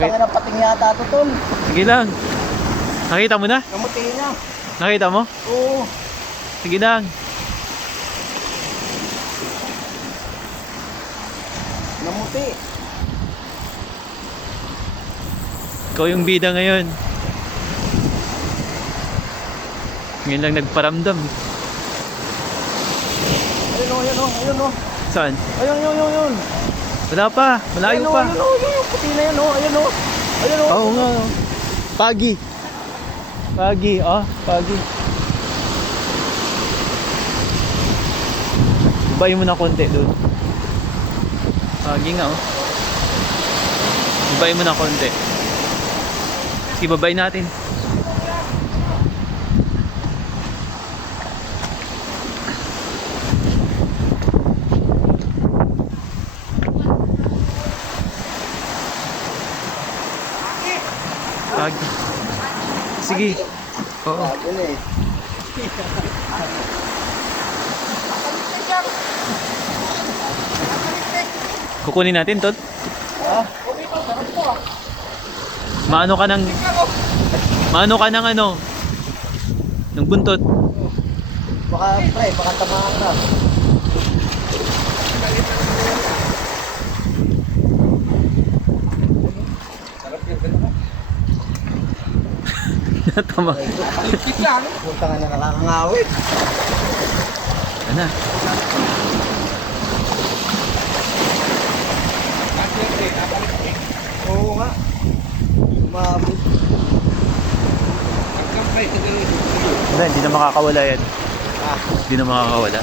Putang ina, pating yata to, tol. Sige lang. Nakita mo na? Namuti niya. Nakita mo? Oo. Sige lang. Namuti. Ikaw yung bida ngayon. Ngayon lang nagparamdam. Ayun o, ayun o, ayun o. Saan? Ayun, ayun, ayun, ayun. Wala pa. Malayo Ayun o, pa. ayun o, ayun o. Puti na yan o, ayun o. Ayun o. Oo nga. Pagi. Pagi. Ah, pagi. Babayin mo na konti doon. Pagi nga oh. Babayin mo na konti. Sige, babay natin. Pagi. Sige. Oo. Ayun eh. Kukunin natin, Tot. Ha? Maano ka ng... Maano ka ng ano? Ng buntot. Baka, pre, baka tamaan ka. Tama. Putang ina, nakakangawit. Ano? Oo nga. Umabot. Hindi na makakawala yan. Ah. Hindi na makakawala.